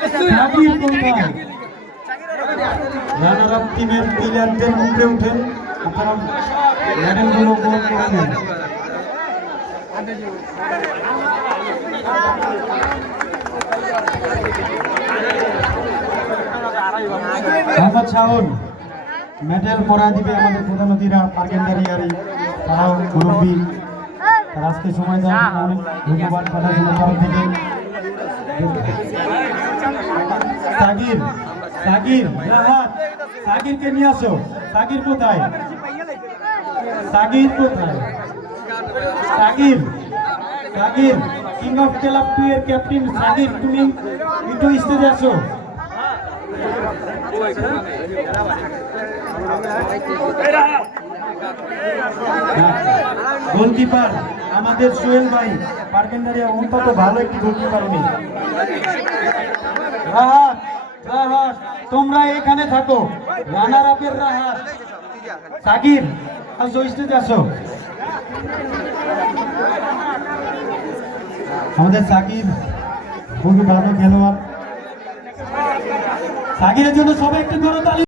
সাকিব কোথায়? Runner up টিমের প্লেয়ারদের উপরে উঠেন, আপনারা মেডেলগুলো গ্রহণ করে নেন। মোহাম্মদ শাহুন মেডেল পরা দিবে আমাদের প্রধান অতিথিরা, পার্কেন্ডারিয়ারি, তারাও মুরব্বী, তারা আজকে সময় দেওয়ার জন্য অনেক ধন্যবাদ পাঠাচ্ছেন তরফ থেকে। সাকির, সাকির, রাহাত, সাকিরকে নিয়ে আসো। সাকির কোথায়? সাকির কোথায়? Shakir, Shakir, king of club 2 এর ক্যাপ্টেন সাকির, তুমি একটু স্টেজে আসো। গোলকিপার আমাদের সোহেল ভাই, পার্কেন্ডারিয়া, অন্তত ভালো একটি গোলকিপার উনি। রাহাত, রাহাত তোমরা এখানে থাকো। রানার আপের রাহাত, সাকির আসো, স্টেজে আসো। আমাদের সাকিব খুবই ভালো খেলোয়াড়। সাকিরের জন্য সবাই একটু করতালি।